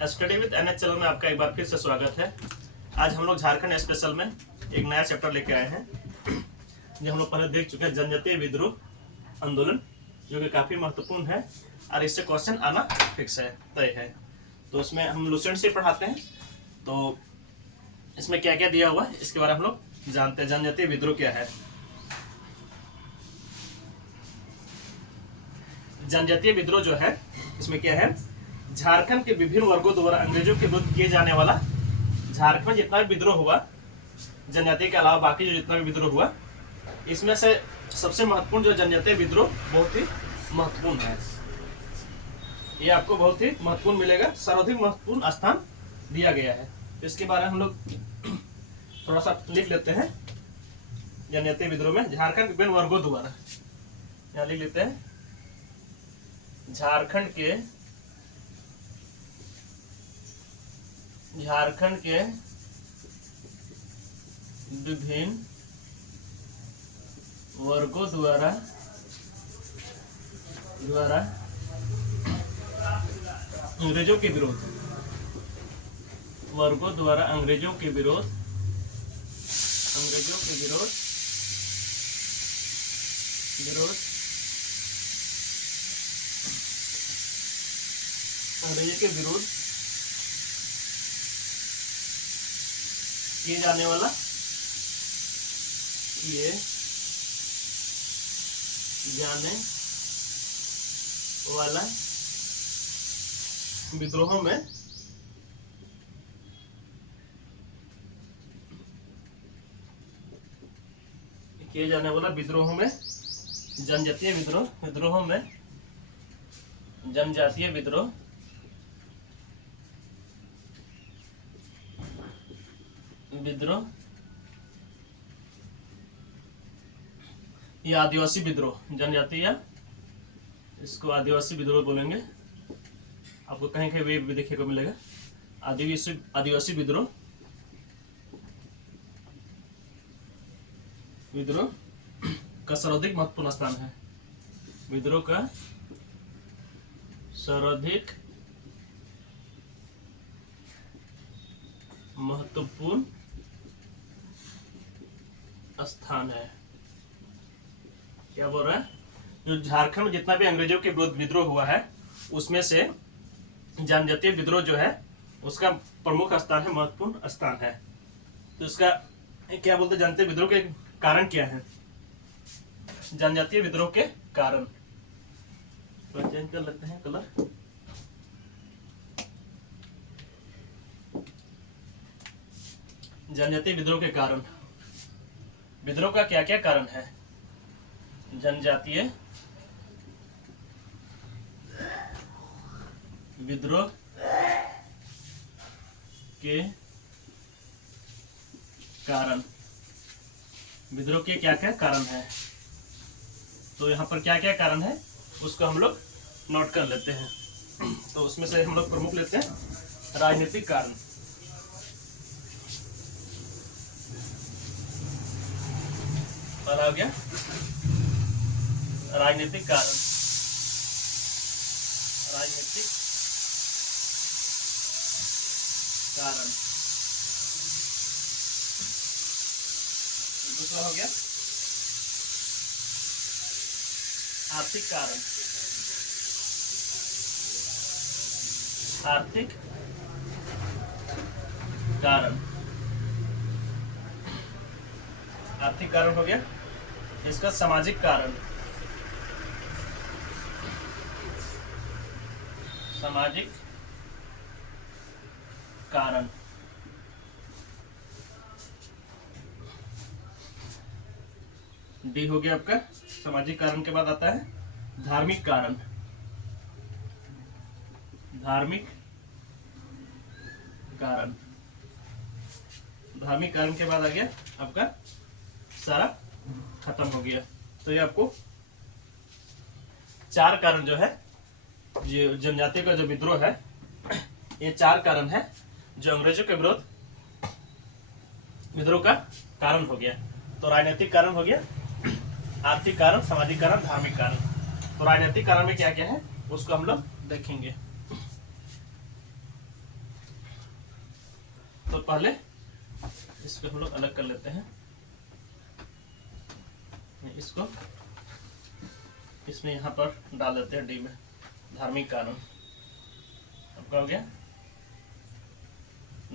Study with NH channel में आपका एक बार फिर से स्वागत है। आज हम लोग झारखंड स्पेशल में एक नया चैप्टर लेके आए हैं जो हम लोग पहले देख चुके हैं, जनजातीय विद्रोह आंदोलन, जो कि काफ़ी महत्वपूर्ण है और इससे क्वेश्चन आना फिक्स है, तय है। तो उसमें हम लुसेंट से पढ़ाते हैं, तो इसमें क्या क्या दिया हुआ है इसके बारे में हम लोग जानते हैं। जनजातीय विद्रोह क्या है? जनजातीय विद्रोह जो है इसमें क्या है, झारखंड के विभिन्न वर्गों द्वारा अंग्रेजों के विरुद्ध किए जाने वाला, झारखंड में जितना भी विद्रोह हुआ, जनजातीय के अलावा बाकी जो जितना भी विद्रोह हुआ, इसमें से सबसे महत्वपूर्ण जो जनजातीय विद्रोह बहुत ही महत्वपूर्ण है। ये आपको बहुत ही महत्वपूर्ण मिलेगा, सर्वाधिक महत्वपूर्ण स्थान दिया गया है। तो इसके बारे में हम लोग थोड़ा सा लिख लेते हैं। जनजातीय विद्रोह में झारखंड के विभिन्न वर्गों द्वारा, यहाँ लिख लेते हैं, झारखंड के विभिन्न वर्गों द्वारा अंग्रेजों के विरोध, वर्गों द्वारा अंग्रेजों के विरोध अंग्रेजों के विरोध किए जाने वाला विद्रोहों में जनजातीय विद्रोह या आदिवासी विद्रोह, जनजातीय, इसको आदिवासी विद्रोह बोलेंगे। आपको कहीं कहीं भी देखने को मिलेगा आदिवासी विद्रोह का सर्वाधिक महत्वपूर्ण स्थान है। विद्रोह का सर्वाधिक महत्वपूर्ण स्थान है। क्या बोल रहा है? जो झारखंड में जितना भी अंग्रेजों के विरुद्ध विद्रोह हुआ है, उसमें से जनजातीय विद्रोह जो है उसका प्रमुख स्थान है, महत्वपूर्ण स्थान है। तो इसका क्या बोलते हैं, जनजातीय विद्रोह के कारण क्या है? जनजातीय विद्रोह के कारण, तो चेंज कर लेते हैं कलर। जनजातीय विद्रोह के कारण, विद्रोह का क्या क्या कारण है? जनजातीय विद्रोह के कारण, विद्रोह के क्या क्या कारण है? तो यहाँ पर क्या क्या कारण है उसको हम लोग नोट कर लेते हैं। तो उसमें से हम लोग प्रमुख लेते हैं राजनीतिक कारण। पहला हो गया राजनीतिक कारण, दूसरा हो गया आर्थिक कारण, आर्थिक कारण हो गया। इसका सामाजिक कारण, डी हो गया आपका। सामाजिक कारण के बाद आता है धार्मिक कारण, धार्मिक कारण के बाद आ गया आपका सारा खत्म हो गया। तो ये आपको चार कारण जो है, जो जनजाति का जो विद्रोह है, ये चार कारण है जो अंग्रेजों के विरोध विद्रोह का कारण हो गया। तो राजनीतिक कारण हो गया, आर्थिक कारण, सामाजिक कारण, धार्मिक कारण। तो राजनीतिक कारण में क्या क्या है उसको हम लोग देखेंगे। लोग पहले इसको हम लोग अलग कर लेते हैं। इसको इसमें यहाँ पर डाल देते हैं डी में, धार्मिक कारण। आपका हो गया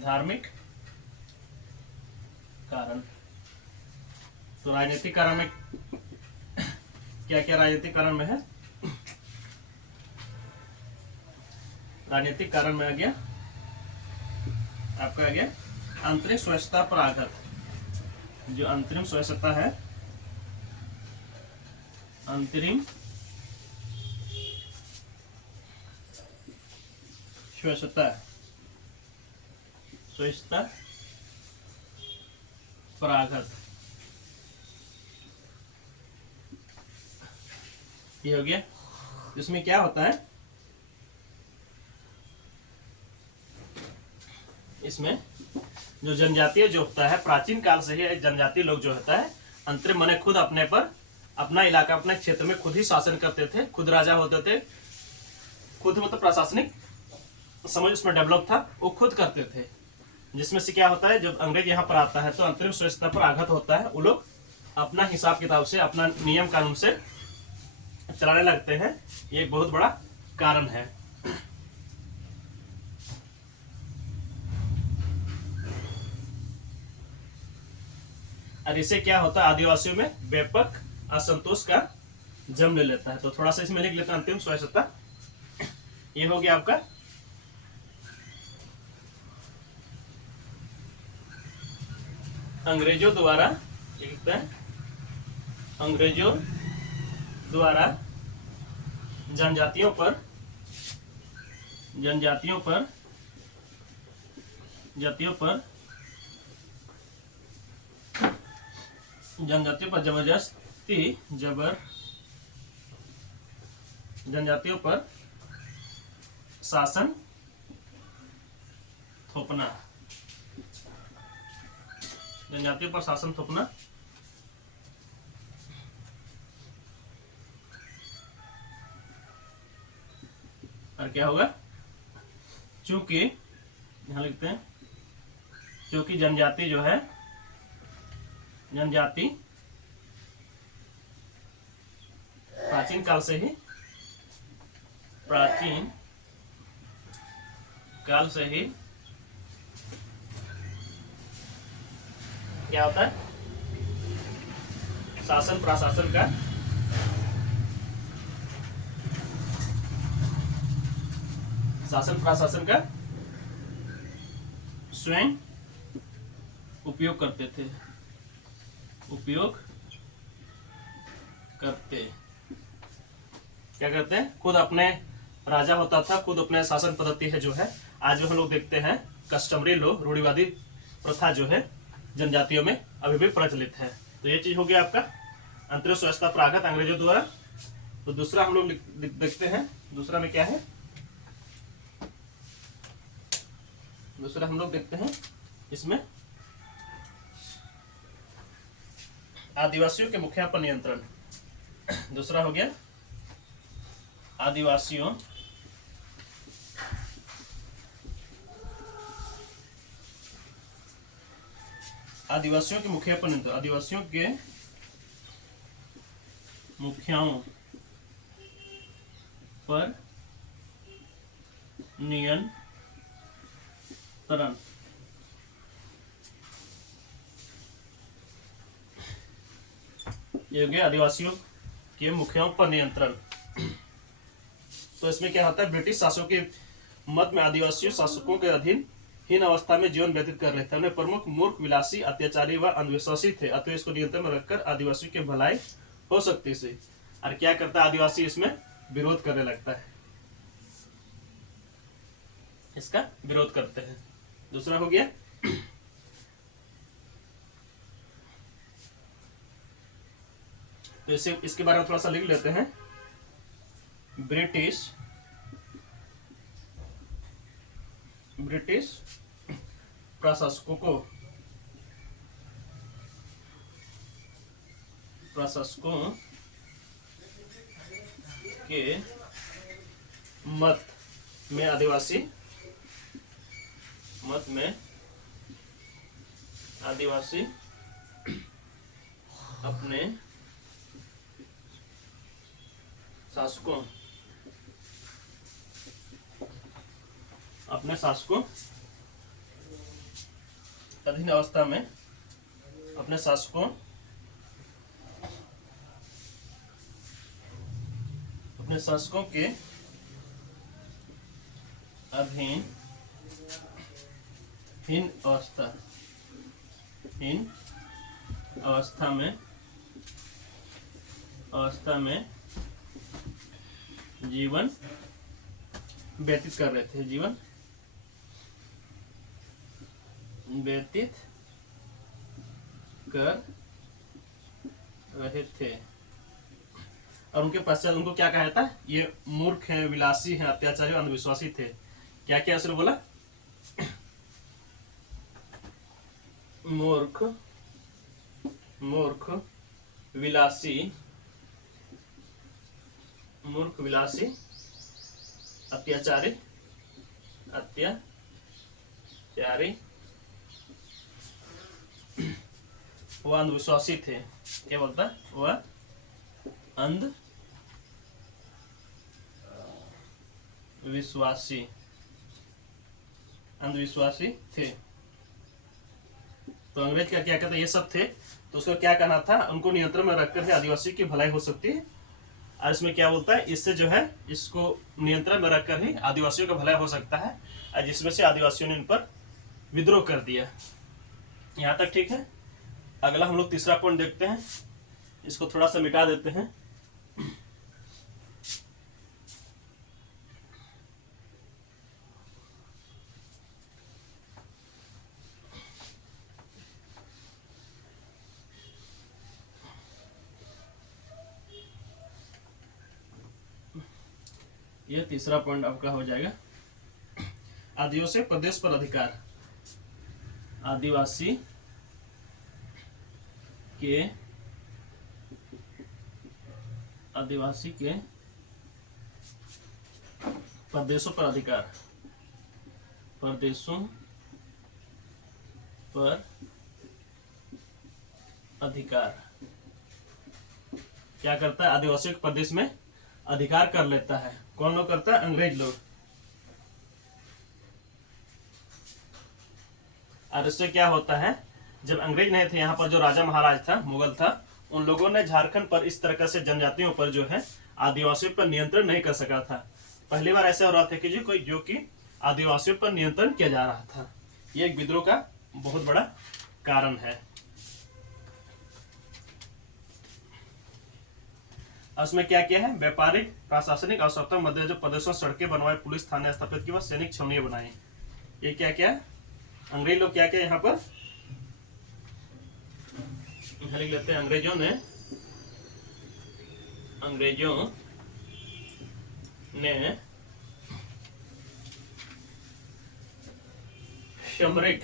धार्मिक कारण। तो राजनीतिक कारण में क्या क्या राजनीतिक कारण में है? राजनीतिक कारण में आ गया आपका, आ गया आंतरिक स्वच्छता पर आघात। जो अंतरिम स्वच्छता है, अंतरिम स्वच्छता, स्वच्छता पर आघात, ये हो गया। इसमें क्या होता है, इसमें जो जनजातीय जो होता है, प्राचीन काल से ही जनजातीय लोग जो होता है अंतरिम माने खुद अपने पर, अपना इलाका अपने क्षेत्र में खुद ही शासन करते थे, खुद राजा होते थे, खुद मतलब प्रशासनिक समझ उसमें डेवलप था, वो खुद करते थे। जिसमें से क्या होता है, जब अंग्रेज यहाँ पर आता है तो अंतरिम स्वच्छता पर आघात होता है। वो लोग अपना हिसाब किताब से, अपना नियम कानून से चलाने लगते हैं। ये एक बहुत बड़ा कारण है। और इससे क्या होता है, आदिवासियों में व्यापक असंतोष का जन्म ले लेता है। तो थोड़ा सा इसमें लिख लेते हैं अंतिम स्वच्छता। ये हो गया आपका अंग्रेजों द्वारा, लिखते हैं अंग्रेजों द्वारा जनजातियों पर, जनजातियों पर, जातियों पर, जनजातियों पर जबरदस्ती, जनजातियों पर शासन थोपना, जनजातियों पर शासन थोपना। और क्या होगा, चूंकि यहां लिखते हैं, क्योंकि जनजाति जो है, जनजाति प्राचीन काल से ही, प्राचीन काल से ही क्या होता है, शासन प्रशासन का, शासन प्रशासन का स्वयं उपयोग करते थे, उपयोग करते, क्या करते हैं, खुद अपने राजा होता था, खुद अपने शासन पद्धति है जो है, आज जो हम लोग देखते हैं कस्टमरी लो, रूढ़िवादी प्रथा जो है जनजातियों में अभी भी प्रचलित है। तो ये चीज हो गया आपका अंतरिम स्वच्छता पर आघात अंग्रेजों द्वारा। तो दूसरा हम लोग देखते हैं, दूसरा में क्या है, दूसरा हम लोग देखते हैं इसमें आदिवासियों के मुखिया पर नियंत्रण। दूसरा हो गया आदिवासियों आदिवासियों के मुखिया पर नियंत्रण, आदिवासियों के मुखियाओं पर नियंत्रण। ये हो गया आदिवासियों के मुखियाओं पर नियंत्रण। तो इसमें क्या होता है, ब्रिटिश शासकों के मत में आदिवासियों शासकों के अधीन हीन अवस्था में जीवन व्यतीत कर रहे थे। उन्हें प्रमुख मूर्ख, विलासी, अत्याचारी व अंधविश्वासी थे, अतः इसको नियंत्रण में रखकर आदिवासियों की भलाई हो सकती थी। और क्या करता है, आदिवासी इसमें विरोध करने लगता है, इसका विरोध करते हैं। दूसरा हो गया तो इसे, इसके बारे में थोड़ा सा लिख लेते हैं। ब्रिटिश प्रशासकों के मत में आदिवासी अपने शासकों अधीन अवस्था में अपने शासकों के अधीन हीन अवस्था में जीवन व्यतीत कर रहे थे और उनके पश्चात उनको क्या कहा था? ये मूर्ख हैं, विलासी हैं, अत्याचारी, अंधविश्वासी थे। क्या क्या उसने बोला? मूर्ख विलासी अत्याचारी वह अंधविश्वासी थे। क्या बोलता? वह अंधविश्वासी थे। तो अंग्रेज का क्या कहता? ये सब थे। तो उसका क्या कहना था? उनको नियंत्रण में रखकर ही आदिवासी की भलाई हो सकती है। और इसमें क्या बोलता है? इससे जो है इसको नियंत्रण में रखकर ही आदिवासियों का भलाई हो सकता है, और जिसमें से आदिवासियों ने इन पर विद्रोह कर दिया। यहाँ तक ठीक है। अगला हम लोग तीसरा पॉइंट देखते हैं। इसको थोड़ा सा मिटा देते हैं। यह तीसरा पॉइंट आपका हो जाएगा, आदिवासी प्रदेश पर अधिकार। आदिवासी के प्रदेशों पर अधिकार क्या करता है? आदिवासियों के प्रदेश में अधिकार कर लेता है। कौन लोग करता है? अंग्रेज लोग। और इससे क्या होता है? जब अंग्रेज नहीं थे यहाँ पर, जो राजा महाराज था, मुगल था, उन लोगों ने झारखंड पर इस तरह से जनजातियों पर जो है आदिवासियों पर नियंत्रण नहीं कर सका था। पहली बार ऐसा हो रहा था कि जो कि आदिवासियों पर नियंत्रण किया जा रहा था। ये एक विद्रोह का बहुत बड़ा कारण है। उसमें क्या किया है? व्यापारिक प्रशासनिक आवश्यकता मध्य जो प्रदेशों सड़कें बनवाए, पुलिस थाने स्थापित किए, सैनिक छावनियां बनाई। ये क्या क्या अंग्रेज लोग क्या क्या यहाँ पर लिख लेते हैं। अंग्रेजों ने सामरिक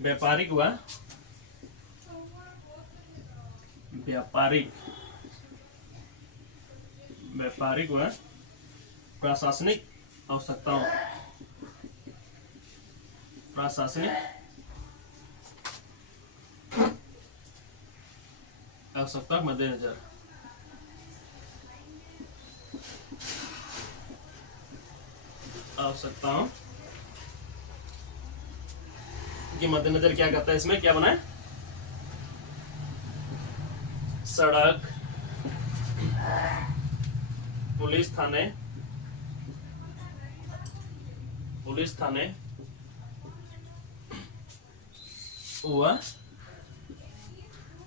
व्यापारिक व प्रशासनिक आवश्यकताओं आवश्यकता मद्देनजर आवश्यकताओं के मद्देनजर क्या करता है? इसमें क्या बनाए? सड़क, पुलिस थाने व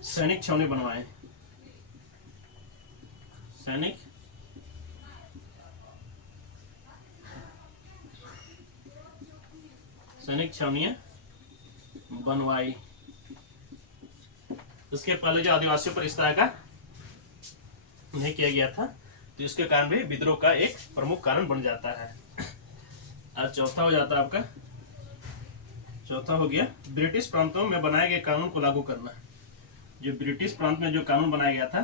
सैनिक छावनी बनवाए। सैनिक छावनियां बनवाई। उसके पहले जो आदिवासियों पर इस तरह का नहीं किया गया था, तो इसके कारण भी विद्रोह का एक प्रमुख कारण बन जाता है। और चौथा हो जाता है आपका, चौथा हो गया ब्रिटिश प्रांतों में बनाए गए कानून को लागू करना। जो ब्रिटिश प्रांत में जो कानून बनाया गया था,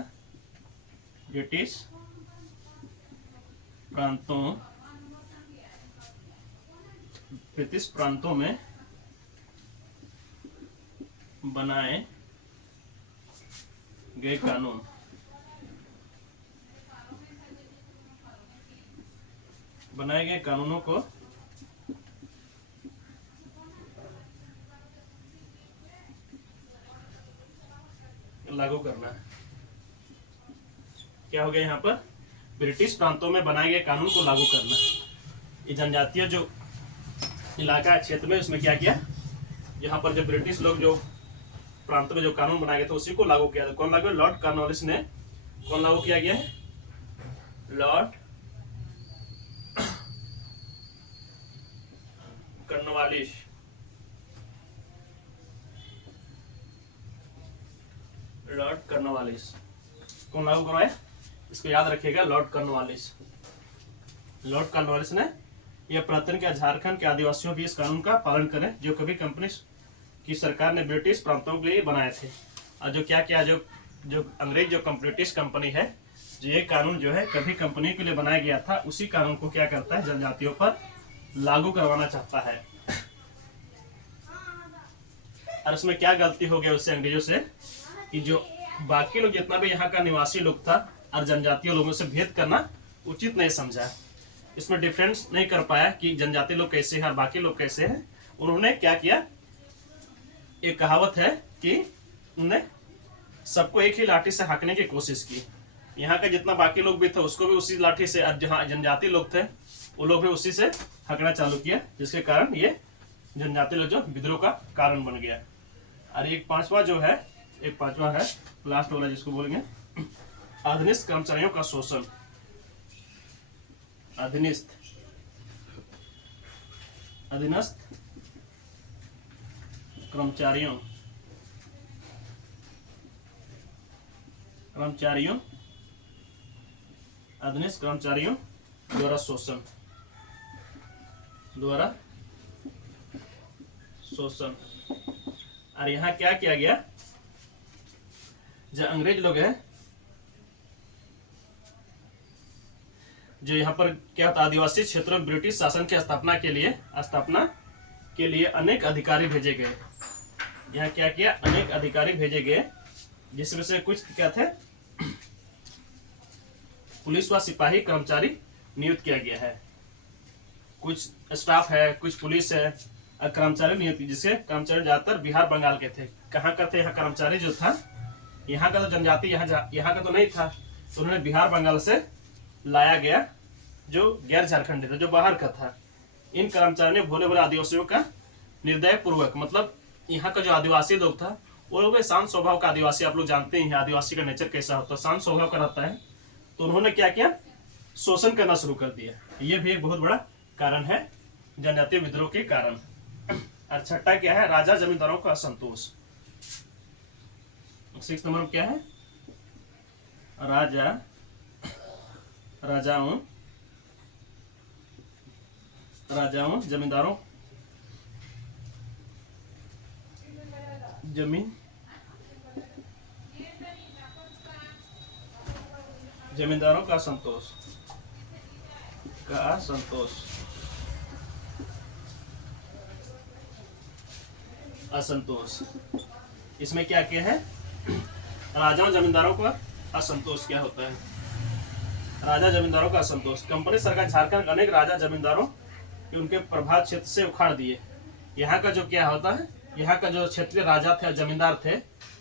ब्रिटिश प्रांतों ब्रिटिश प्रांतों में बनाए गए कानून बनाए गए कानूनों को लागू करना है। क्या हो गया यहाँ पर? ब्रिटिश प्रांतों में बनाए गए कानून को लागू करना। ये जनजातीय जो इलाका है, क्षेत्र में, उसमें क्या किया, यहाँ पर जो ब्रिटिश लोग जो प्रांतों में जो कानून बनाए गए थे उसी को लागू किया था। कौन लागू? लॉर्ड कॉर्नवालिस ने। कौन लागू किया गया है? Lord Cornwallis. लॉर्ड कॉर्नवालिस कौन लागू करवाया? इसको याद रखिएगा, लॉर्ड कॉर्नवालिस। लॉर्ड कॉर्नवालिस ने यह प्रयत्न किया झारखंड के आदिवासियों भी इस कानून का पालन करें जो कभी कंपनी की सरकार ने ब्रिटिश प्रांतों के लिए बनाए थे। और जो क्या किया, जो अंग्रेज जो ब्रिटिश कंपनी है, जो ये कानून जो है कभी कंपनी के लिए बनाया गया था, उसी कानून को क्या करता है, जनजातियों पर लागू करवाना चाहता है। और उसमें क्या गलती हो गया उससे, अंग्रेजों से, कि जो बाकी लोग जितना भी यहाँ का निवासी लोग था और जनजातीय लोगों से भेद करना उचित नहीं समझा। इसमें डिफरेंस नहीं कर पाया कि जनजातीय लोग कैसे हैं और बाकी लोग कैसे हैं। उन्होंने क्या किया, एक कहावत है कि उन्होंने सबको एक ही लाठी से हाँकने की कोशिश की। यहाँ का जितना बाकी लोग भी थे उसको भी उसी लाठी से, और जहाँ जनजातीय लोग थे वो लोग भी उसी से हाँकना चालू किया, जिसके कारण ये जनजातीय लोग जो विद्रोह का कारण बन गया। और एक पांचवा है लास्ट वाला, जिसको बोलेंगे अधीनस्थ कर्मचारियों का शोषण। अधीनस्थ कर्मचारियों अधीनस्थ कर्मचारियों द्वारा शोषण। और यहाँ क्या किया गया, जो अंग्रेज लोग हैं, जो यहाँ पर क्या होता, आदिवासी क्षेत्रों में ब्रिटिश शासन की स्थापना के लिए अनेक अधिकारी भेजे गए। यहाँ क्या किया, अनेक अधिकारी भेजे गए, जिसमें से कुछ क्या थे, पुलिस व सिपाही कर्मचारी नियुक्त किया गया है। कुछ स्टाफ है, कुछ पुलिस है, और कर्मचारी नियुक्त, जिसके कर्मचारी ज्यादातर बिहार बंगाल के थे। कहाँ का थे? यहाँ कर्मचारी जो था, यहाँ का तो जनजाति यहाँ का तो नहीं था, तो उन्होंने बिहार बंगाल से लाया गया, जो गैर झारखंडी था, जो बाहर का था। इन कर्मचारियों ने भोले भोले आदिवासियों का निर्दय पूर्वक, मतलब यहाँ का जो आदिवासी लोग था वो लोग शांत स्वभाव का आदिवासी, आप लोग जानते हैं आदिवासी का नेचर कैसा होता है, शांत स्वभाव का रहता है। तो उन्होंने क्या किया, शोषण करना शुरू कर दिया। ये भी एक बहुत बड़ा कारण है जनजातीय विद्रोह के कारण। और छठा क्या है, राजा जमींदारों का असंतोष। 6 नंबर क्या है, राजाओं जमींदारों का असंतोष। इसमें क्या क्या है, राजाओं जमींदारों का असंतोष क्या होता है? राजा जमींदारों का असंतोष। कंपनी सरकार झारखंड के अनेक राजा जमींदारों के उनके प्रभाव क्षेत्र से उखाड़ दिए। यहाँ का जो क्या होता है, यहाँ का जो क्षेत्रीय राजा थे, जमींदार थे,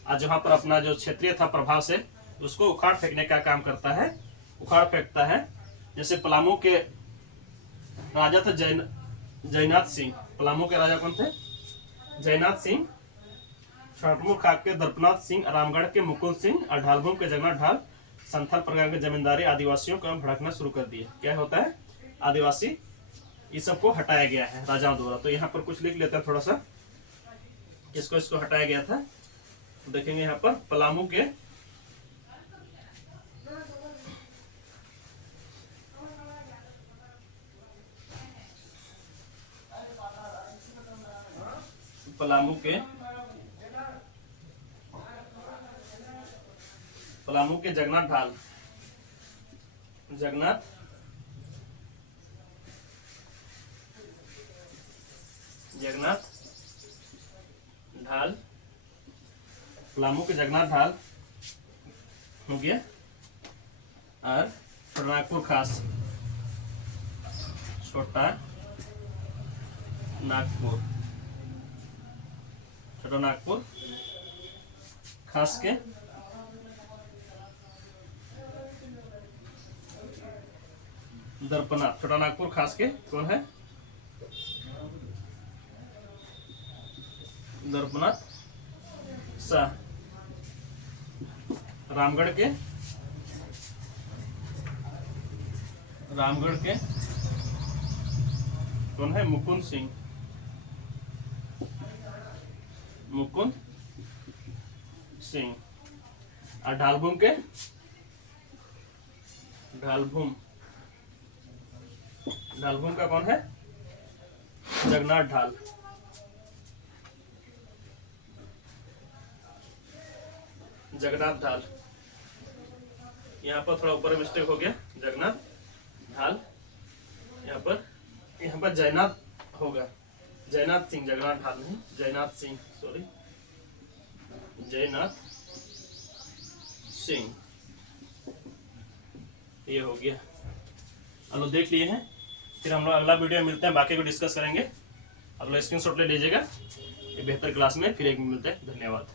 और जहाँ पर अपना जो क्षेत्रीय था प्रभाव से, उसको उखाड़ फेंकने का काम करता है, उखाड़ फेंकता है। जैसे पलामू के राजा थे जयनाथ सिंह। पलामू के राजा कौन थे? जयनाथ सिंह। छोटमुख खाक के दर्पनाथ सिंह, रामगढ़ के मुकुंद सिंह, और ढालभूम के जगन्नाथ ढाल संथाल प्रकार के जमींदारी आदिवासियों को भड़कना शुरू कर दिए। क्या होता है, आदिवासी ये सबको हटाया गया है राजाओं द्वारा। तो यहाँ पर कुछ लिख लेते हैं थोड़ा सा, इसको हटाया गया था। तो देखेंगे यहाँ पर पलामू के जगन्नाथ ढाल, जगन्नाथ ढाल, पलामू के जगन्नाथ ढाल हो गया। और छोटा नागपुर खास, छोटा नागपुर, छोटा नागपुर खास के दर्पनाथ, छोटा नागपुर खास के कौन है? दर्पनाथ शाह। रामगढ़ के कौन है? मुकुंद सिंह, मुकुंद सिंह। और ढालभूम के ढालभूम का कौन है? जगन्नाथ ढाल। जगन्नाथ ढाल, यहाँ पर थोड़ा ऊपर मिस्टेक हो गया, जगन्नाथ ढाल। यहाँ पर जयनाथ होगा, जयनाथ सिंह, जगन्नाथ ढाल नहीं, जयनाथ सिंह, सॉरी, जयनाथ सिंह। ये हो गया, हम लोग देख लिए हैं। फिर हम लोग अगला वीडियो में मिलते हैं, बाकी को डिस्कस करेंगे। आप लोग स्क्रीनशॉट ले लीजिएगा। ये बेहतर क्लास में फिर एक मिलते हैं। धन्यवाद।